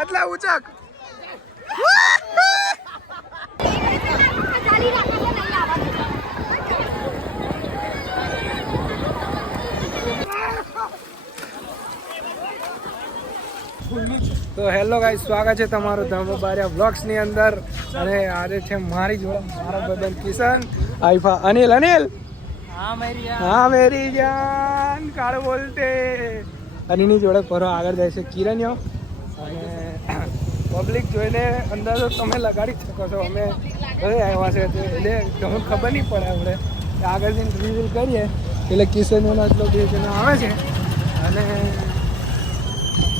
એટલે ઉચક તો હેલો ગાઈ સ્વાગત છે તમારું ધર્મબારિયા બ્લોગ્સની અંદર. અને આજે છે મારી જોડે મારા બદલ કિશન આઈફા અનિલ. અનિલ? હા મેરી જાન કાળ બોલતે. અનિલની જોડે ફરો આગળ જાય છે કિરણ અને પબ્લિક જોઈને અંદાજો તમે લગાડી જ શકો છો. અમે ઘરે આવ્યા છે એટલે તમને ખબર નહીં પડે આપણે. આગળ જઈને રિવીલ કરીએ. એટલે કિશનનો આટલો બે જણા આવે છે. અને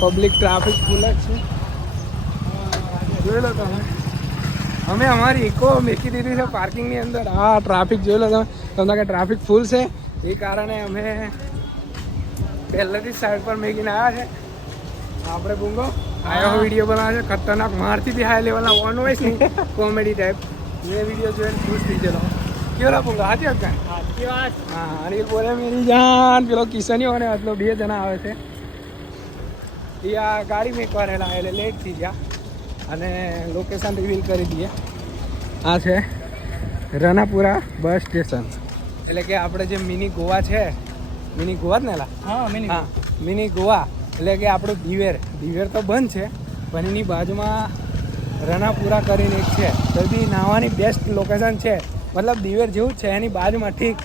પબ્લિક ટ્રાફિક ફૂલ જ છે. જોઈ લો તમે. અમે અમારી ઇકો મેકી દીધી છે પાર્કિંગની અંદર. હા ટ્રાફિક જોઈ લો તમે. તમને કે ટ્રાફિક ફૂલ છે. એ કારણે અમે પહેલેથી સાઈડ પર મેકીને આવ્યા છે. આપણે બુંગો આયો વીડિયો બનાવે છે ખતરનાક મારથી બી હાઈ લેવલના ઓન હોય છે કોમેડી ટાઈપ એ વીડિયો જોઈને ખુશ થઈ ગયેલો. કેવડા બુંગા હાથી હતા હા અનિલ બોલે મેરી જાન. પેલો કિશનીઓ અને આટલો બે જણા આવે છે. એ આ ગાડી મેં કરેલા એટલે લેટ થઈ ગયા. અને લોકેશન રિવીલ કરી દઈએ. આ છે રનાપુરા બસ સ્ટેશન. એટલે કે આપણે જે મિની ગોવા છે મિની ગોવા જ ને હા મિનિ. હા મિની ગોવા. એટલે કે આપણું દિવેર. દિવેર તો બંધ છે, પણ એની બાજુમાં રનાપુરા કરીને એક છે. તો બી નાહવાની બેસ્ટ લોકેશન છે. મતલબ દિવેર જેવું છે, એની બાજુમાં ઠીક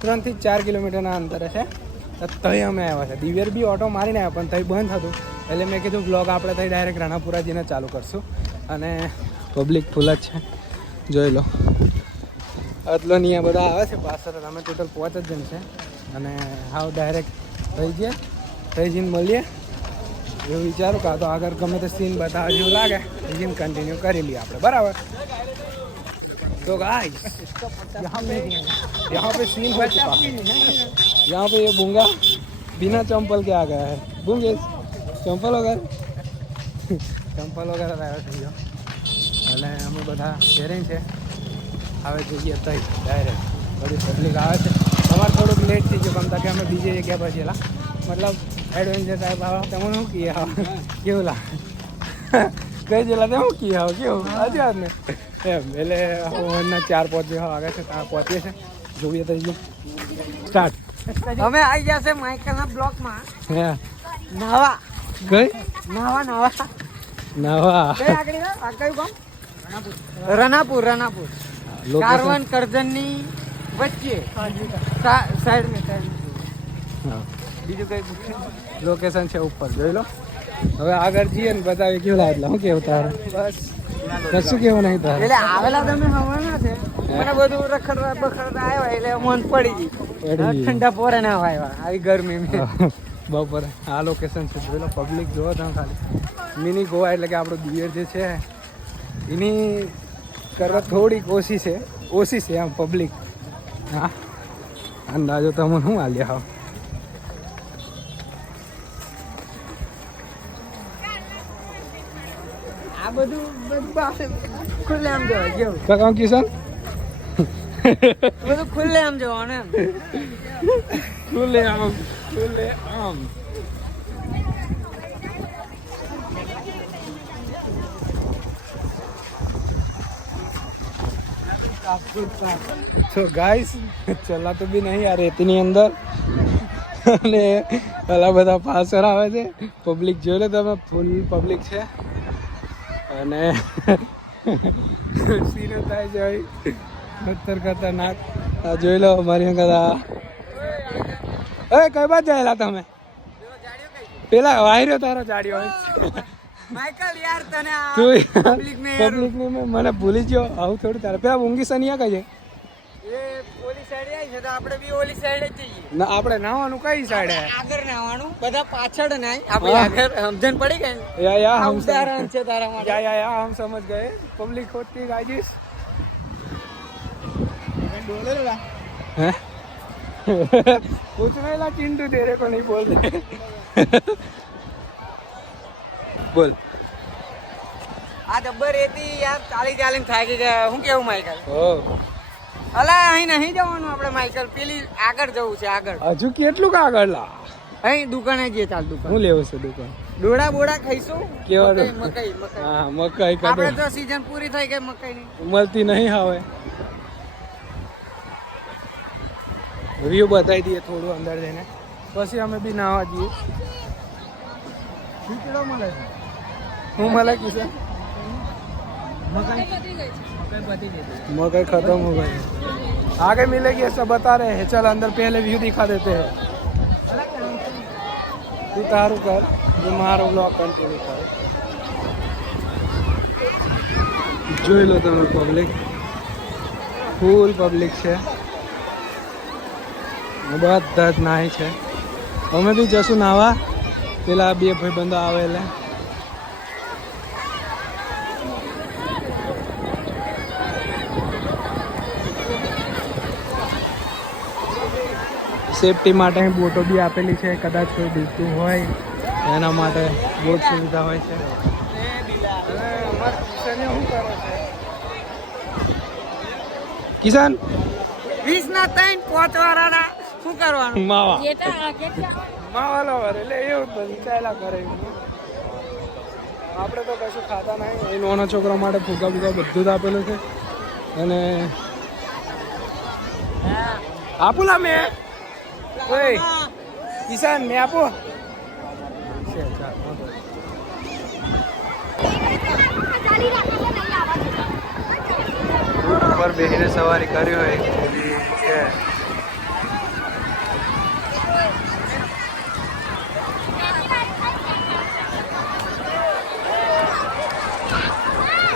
ત્રણથી ચાર કિલોમીટરના અંતરે છે. તો તઈ અમે આવ્યા છે. દિવેર બી ઓટો મારીને આવ્યા, પણ તઈ બંધ હતું. એટલે મેં કીધું બ્લોગ આપણે તઈ ડાયરેક્ટ રણાપુરા જઈને ચાલુ કરશું. અને પબ્લિક ફૂલ જ છે. જોઈ લો. આટલો નહીં બધા આવે છે, પાછળ. અમે ટોટલ પાંચ જ જણ છે અને હાવ ડાયરેક્ટ થઈ જઈએ થઈ જઈને મળીએ એવું વિચારું કાં તો આગળ ગમે તે સીન બતાવે જેવું લાગે એ સીન કન્ટિન્યુ કરી લઈએ આપણે બરાબર તો गाइस यहाँ पे यहाँ पे सीन हो चुका यहाँ पे ये बूंगा बिना चंपल के आ गया है बूंगे चंपल वगैरह ચંપલ વગેરે લાવ્યો થઈ ગયો એટલે અમે બધા પહેરીને છે હવે જોઈએ તઈ ડાયરેક્ટ બધી પબ્લિક આવે છે તમારે થોડુંક લેટ થઈ ગયું ગમતા કે અમે બીજી જગ્યા પર છેલા મતલબ એડવેન્ચર ટાઈપ આવા. તમને શું કહીએ આવે? કેવું લા કઈ જેલા તમે શું કહીએ આવો? કેવું? આજે ને એમ એટલે હવારના ચાર પાંચ જેવા વાગે છે ત્યાં પહોંચીએ છે. જોઈએ તો સ્ટાર્ટ અમે આવી ગયા છે માઇકલ ના બ્લોકમાં હે. નાવા. કઈ નાવા નાવા. નવા. કઈ આગળ કયું ગામ? રનાપુર રનાપુર. કારવન કરજણની વચ્ચે સાઈડ में સાઈડ બીજું કઈ લોકેશન છે ઉપર જોઈ લો. હવે આગળ જઈએ ને બતાવી કેવું લાગે એટલે શું કેવું તારે? બસ. કશું કેવું નહીં તારે? એટલે આવેલા તમે હવાના છે. મને બધું રખડવા બખડતા આવ્યા એટલે મન પડી ગઈ ઠંડા પોરે ના આવ્યા આવી ગરમી બપોરે. આ લોકેશન છે જોઈ લો પબ્લિક જોવો તમે ખાલી. મિની ગોવા એટલે કે આપણું દિયર જે છે એની કરવા થોડીક ઓછી છે. ઓછી છે આમ પબ્લિક હા? અંદાજો તમે શું હાલ્યા હાવ પાસે ખુલ્લે આમ જવા કેવું તો કામ કિશન બધું ખુલ્લે આમ જવાનું એમ ખુલ્લે આમ ખુલ્લે આમ તો ગાઈસ ચલાતું બી નહીં આ રેતીની અંદર અને પેલા બધા પાસર આવે છે પબ્લિક જોઈ લો તમે ફૂલ પબ્લિક છે અને સીનો થાય છે ભાઈ. ખતર ખતરનાક આ જોઈ લો અમારી કદા એ કઈ બાદ જાયેલા તમે? પેલા વાયરો તારો જાડ્યો હોય. માઇકલ યાર તને પબ્લિક ને મને ભૂલી ગયો. આવું થોડું તારે. પેલા ઊંઘી સનિયા કઈ છે? આપણે બી ઓલી સાઈડ જ જઈએ ના આપણે નાવાનું કઈ સાઈડે આગળ ના આવવાનું બધા પાછળ ના આપણે હા. આગળ સમજણ પડી ગઈ યા યા આ હમ ઉદાહરણ છે તારા માટે या या या हम समझ गए पब्लिक होती है गाइस हैं? कुछ नहीं ला चिंटू तेरे को नहीं बोल रहे बोल આ ડબ્બર એથી યાર ચાલી ચાલીને થાકી ગયા હું કેવું માઇકલ ઓ અલા અહીં નહીં જવાનું આપણે માઇકલ. પેલી આગળ જવું છે આગળ. હજુ કેટલું કાગળ લા. અહીં દુકાને જઈએ ચાલ દુકાન. હું લેવું છે દુકાન? ડોડા બોડા ખાઈશું? કેવા મકાઈ મકાઈ હા મકાઈ આપણે તો સીઝન પૂરી થઈ ગઈ મકાઈની મળતી નહીં હવે વ્યૂ બતાવી દઈએ થોડું અંદર જઈને. પછી અમે બી નાવા જઈએ. કેટલો મળે હું મળે કિશન મકાઈ मकई खत्म हो गई आगे मिलेगी ऐसा बता रहे हैं चल अंदर पहले व्यू दिखा देते हैं તું તારું કર હું મારો બ્લોગ કન્ટિન્યુ કર જોઈ લો તમે પબ્લિક ફૂલ પબ્લિક છે બધા જ નાહી છે અમે બી જશું નાવા પેલા બે ભાઈ બંધો આવે એટલે સેફટી માટે બોટો બી આપેલી છે કદાચ કોઈ ડૂબતું હોય એના માટે બોટ સુવિધા હોય છે. કિસાન વીસ ના ત્રણ પાંચ વાળાના શું કરવાનું? માવા. માવાલો વર એટલે એવું કરે. આપણે તો કશું ખાતા નહીં. એ નાના છોકરા માટે ફૂગા ફૂગા બધું જ આપેલું છે. અને આપું મેં. ઓય કિસાન મેં આપો. ઉપર બેસીને સવારી કરી હોય. છે.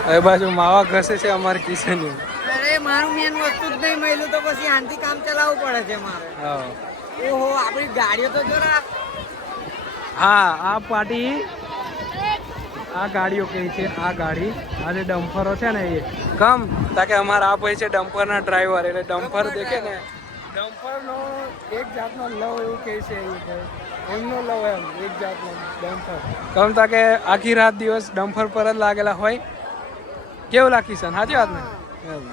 એ બાજુ માવા ઘસે છે અમારે કિશનની અરે મારું મેન વસ્તુ જ નહીં મળ્યું તો પછી આનથી કામ ચલાવવું પડે છે મારે. હા. ઓહો આપણી ગાડીઓ તો જરા. હા આ પાર્ટી આ ગાડીઓ કઈ છે આ ગાડી. આ જે ડમ્ફરો છે ને એ. કમ તાકે અમારા આ ભાઈ છે ડમ્પરના ડ્રાઈવર એટલે ડમ્ફર દેખે ને. ડમ્ફરનો એક જાતનો લવ એવું કહે છે એમનો લવ એમ એક જાતનો ડમ્ફર. કમ તાકે આખી રાત દિવસ ડમ્ફર પર જ લાગેલા હોય. કેવું લાગી સન? સાચી વાત ને? કેવું?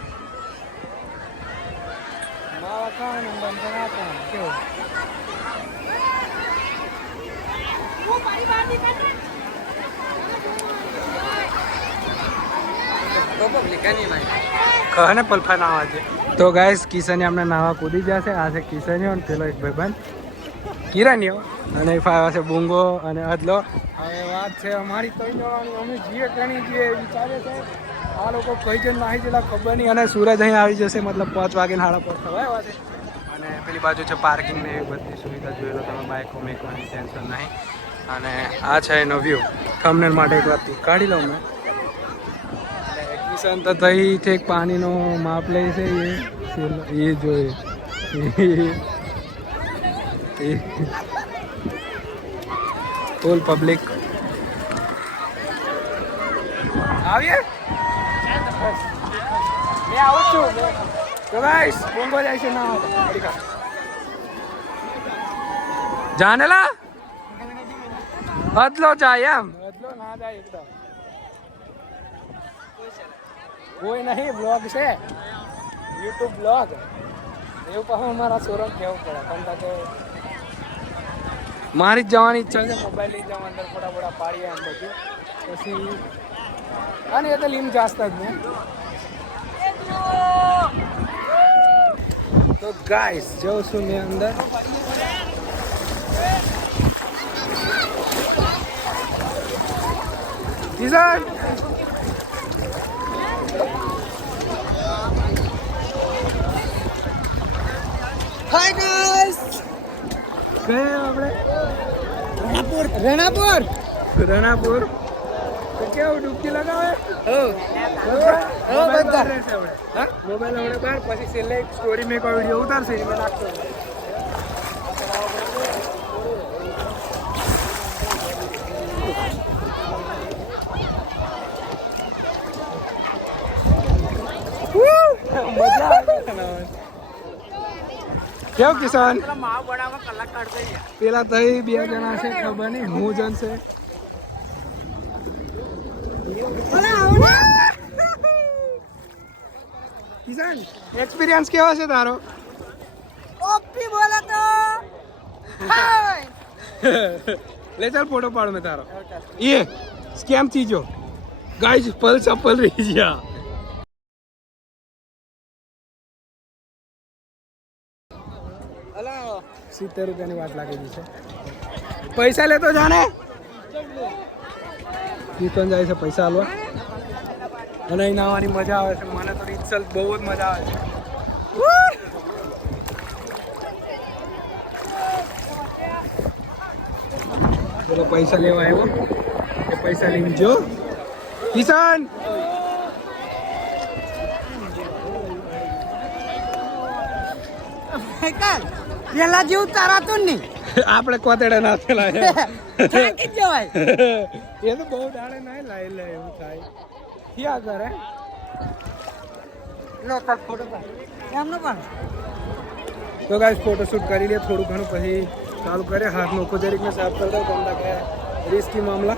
ભાઈ. કહને પલફા નાવા છે તો ગાઈસ કિશને અમને નાવા કૂદી જશે. આ છે કિશનીઓ અને પેલો એક ભાઈબંધ. કિરણીઓ અને એ ફાવ્યા છે બુંગો અને અદલો. હવે વાત છે અમારી કઈ જવાની અમે જીએ કણી જીએ વિચારે છે. આ લોકો કઈ જણ નાહી જેલા ખબર નહીં. અને સૂરજ અહીં આવી જશે, મતલબ પાંચ વાગે હાડા પાંચ થવા આવ્યા છે. અને પેલી બાજુ છે પાર્કિંગ ને બધી સુવિધા જોઈ લો તમે બાઇકો મેકવાની ટેન્શન નહીં. અને આ છે એનો વ્યૂ થંબનેલ માટે એક વાત કાઢી લઉં મેં. એડમિશન તો થઈ છે પાણીનો માપ લે છે એ. એ જોઈએ ફૂલ પબ્લિક આવીએ? જાનેલા? અદલો જાય એમ. અદલો ના જાય એકદમ. કોઈ નહીં બ્લોગ છે. યુટ્યુબ બ્લોગ એવું પાછું અમારા સોરમ કેવું પડે. પણ તો મારી જ જવાની ઈચ્છા છે. મોબાઈલ લઈ જવા અંદર ફોટા ફોટા પાડીએ એમ બધું. પછી અને એ તો લીમ જાસ્તા જ ને. તો ગાઈસ જઉં છું મેં અંદર. કિશન હાય ગાઈસ ગયા આપણે? રણાપુર રણાપુર રણાપુર. તો કેવું ડૂબકી લગાવે? હો. મોબાઈલ બધા. હા? મોબાઈલ આપણે બહાર પછી છેલ્લે એક સ્ટોરી મેં કોઈ વીડિયો ઉતારશે એમાં નાખતો મજા આવે બનાવવાની. કેવું કિશન પેલા તઈ બે જણા છે ખબર નહીં હું જન છે કિશન એક્સપિરિયન્સ કેવો છે તારો? ઓપી બોલે તો. લે ચાલ ફોટો પાડ મે તારો. એ સ્કેમથી જો ગાઈઝ પલ ચપ્પલ રહી ગયા. સિત્તેર રૂપિયાની વાત લાગેલી છે. પૈસા લેતો જાને? કીર્તન જાય છે પૈસા હાલવા અને અહીં નાવાની મજા આવે છે. મને તો રીતસલ બહુ જ મજા આવે છે. બોલો પૈસા લેવા આવ્યો. પૈસા લઈને જો. કિશન! પેલા જેવું તારાતું નહીં આપણે કોતેડા ના થયેલા છે. થાકી જવાય. એ તો બહુ ડાળે ના લાઈ લે એવું થાય. ક્યાં કરે. લો તાર ફોટો પાડ. એમનો પણ તો ગાઈસ ફોટો શૂટ કરી લે થોડું ઘણું પછી ચાલુ કરે હાથ નો જરીક ને સાફ કરી દઉં તમને કે રિસ્કી મામલા.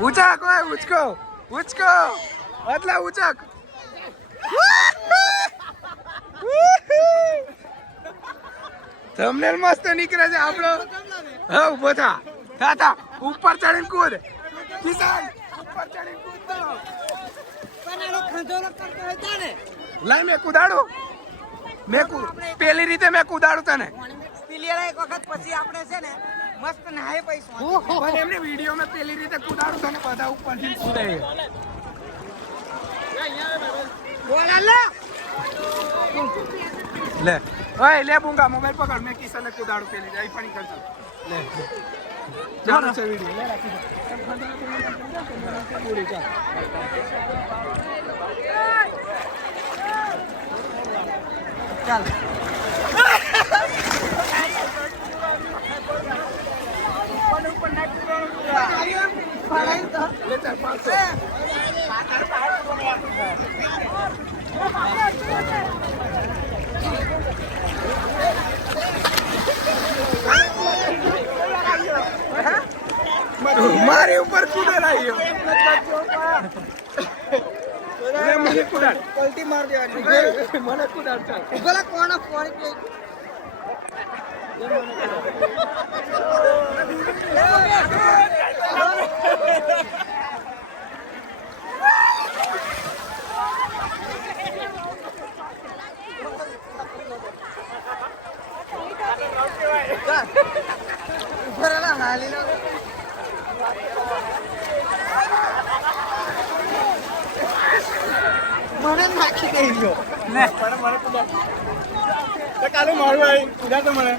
ઉચકી ઓય ઉચકો ઉચકો. એટલે ઉચક. થંબનેલ મસ્ત નીકળે છે આપણો. હા, ઊભો થા થા. ઉપર ચડીને કૂદ. કિસાન, ઉપર ચડીને કૂદ. લાઈ મેં કુદાડું. મેં પેલી રીતે મેં કુદાડું તને. પીલિયર એક વખત પછી આપણે છે ને મસ્ત નાહે પૈસા પણ એમને વીડિયો માં પેલી રીતે કુદાડું તને બધા ઉપરથી કૂદે. બોલા લે. ઓય લે બુંગા મોબાઈલ પકડ. મેં કિશનને કુદાડું પેલી જાય પણ કરજો લે. ચાલો છે વીડિયો લે રાખી દે ચાલ ચાલ લે ચાલ પાંચસો મારી ઉપર કુદર આવી મને કુદાડ પલટી માર દેવાની. મને કુદાડ ચાલ. પેલા કોણ કોણ પે ઉપર હાલી લો મને નાખી દઈ ગયો કાલે આવી મને.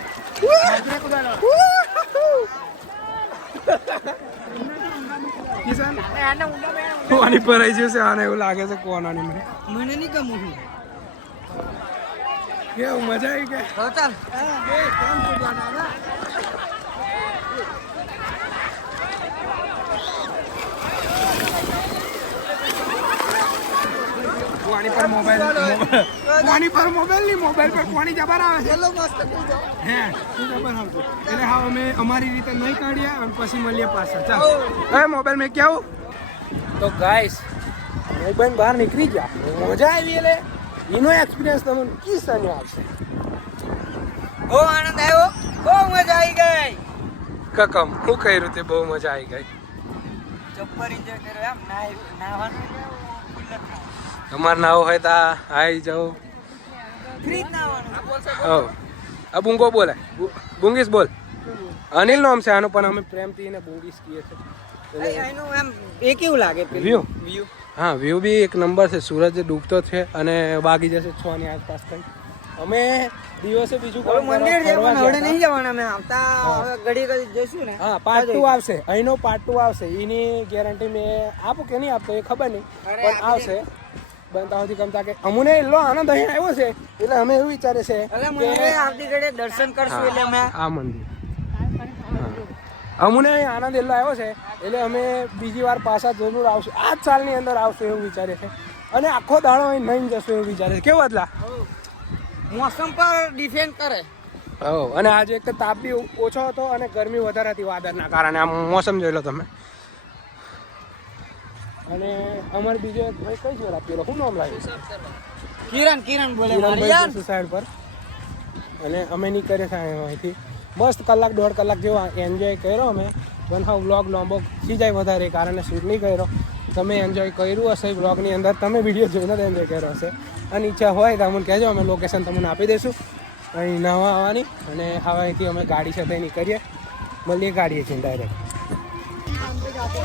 કોની પર આવી જશે આને એવું લાગે છે કોણ આની મને. મને નહીં ગમું છું કેવું મજા આવી ગઈ ચાલ. કોની પર મોબાઈલ કોની પર મોબાઈલ નહીં મોબાઈલ પર કોની જબર આવે છે. હે શું જબર આવતો એટલે હા અમે અમારી રીતે નહીં કાઢ્યા અને પછી મળીએ પાછા. ચાલ. હે મોબાઈલ મેં કેવું તો ગાઈસ મોબાઈલ બહાર નીકળી ગયા. મજા આવી એટલે એનો એક્સપિરિયન્સ તમને કિસ્સાને આવશે બહુ આનંદ આવ્યો. બહુ મજા આવી ગઈ. કકમ હું કર્યું તે બહુ મજા આવી ગઈ? જબ્બર એન્જોય કર્યો એમ નાય નાવાનું તમારે ના હોય તો આવી જાઓ. હો આ બુંગો બોલે બુંગીસ બોલ. અનિલ નામ છે આનું પણ અમે પ્રેમથી એને બુંગીસ કહીએ છીએ. એ કેવું લાગે વ્યૂ વ્યૂ હા વ્યૂ બી એક નંબર છે. સૂરજ ડૂબતો છે અને વાગી જશે છ ની આસપાસ થઈ અમે દિવસે બીજું કામ મંદિર હવે નહીં જવાના અમે. આવતા હવે ઘડી ઘડી જઈશું ને. હા પાર્ટ ટુ આવશે. અહીંનો પાર્ટ ટુ આવશે. એની ગેરંટી મેં આપું કે નહીં આપતો એ ખબર નહીં. પણ આવશે. બનતા કે અમને એટલો આનંદ અહીં આવ્યો છે એટલે અમે એવું વિચારે છે આપણી દર્શન કરશું એટલે અમે આ મંદિર. અમને આનંદ એટલો આવ્યો છે એટલે અમે બીજી વાર પાછા જરૂર આવશું. આ જ સાલની અંદર આવશું એવું વિચારે છે અને આખો દાડો અહીં નહીં જશું એવું વિચારે છે કેવું બદલા મોસમ પર ડિપેન્ડ કરે. હો અને આજે એક તાપ બી ઓછો હતો અને ગરમી વધારે હતી વાદળના કારણે. આ મોસમ જોઈ લો તમે. અને અમારે બીજો એક ભાઈ કઈ જોર આપેલો? શું નામ લાગ્યું? કિરણ કિરણ બોલે. સુસાઇડ પર. અને અમે નીકળ્યા હતા અહીંથી. મસ્ત કલાક દોઢ કલાક જેવો એન્જોય કર્યો અમે. પણ હા વ્લોગ લાંબો થઈ જાય વધારે કારણે શૂટ નહીં કર્યો. તમે એન્જોય કર્યું હશે વ્લોગની અંદર તમે વીડિયો જોઈને જ એન્જોય કર્યો હશે. અને ઈચ્છા હોય તો અમને કહેજો અમે લોકેશન તમને આપી દઈશું. અહીં નવા આવવાની અને હવે અહીંથી અમે ગાડી સાથે નીકળીએ. મળીએ ગાડીએ છીએ ડાયરેક્ટ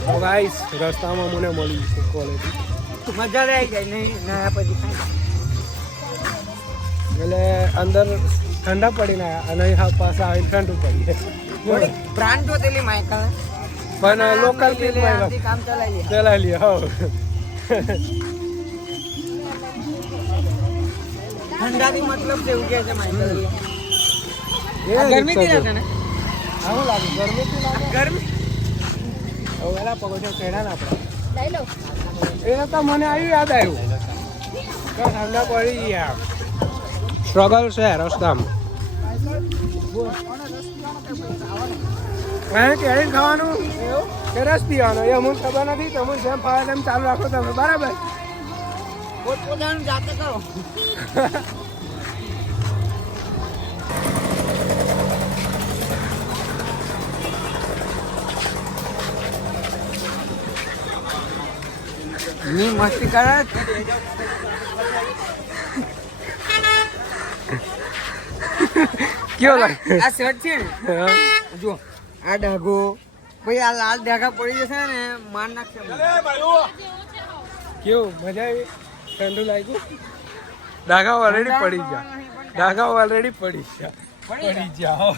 ગાઈસ રસ્તામાં મને મળી છે કોલેજ મજા આવી જાય નહીં ના પછી એટલે અંદર ઠંડા પડીને આવ્યા અને અહીંયા પાસે આવીને ઠંડુ પડી બ્રાન્ડ તો તેલી માઇકલ પણ લોકલ પીસમાં આમથી કામ ચલાવી લે. ચલાવી લ્યો હો ઠંડાની મતલબ છે કે છે માઇકલ ગરમી થી લાગે ને? આવું લાગે ગરમીથી લાગે. ગરમી એના પગથિયા ચડ્યા ને આપણે. એ તો મને આવ્યું યાદ આવ્યું. ઠંડા પડી ગયા સ્ટ્રગલ છે રસ્તામાં. કેરી ખાવાનું? કે રસ પીવાનો? એ અમુક ખબર નથી તમે જેમ ફાવે તેમ ચાલુ રાખો તમે. બરાબર? પોતપોતાનું જાતે કરો ની મસ્તી કરે? કયો લાગે? આ શર્ટ છે ને? જો આ ડાઘો. પછી આ લાલ ડાઘા પડી જશે ને માર નાખશે. કેવું? મજા આવી? ઠંડુ લાગ્યું? ડાઘા ઓલરેડી પડી ગયા. ડાઘા ઓલરેડી પડી ગયા. પડી ગયા.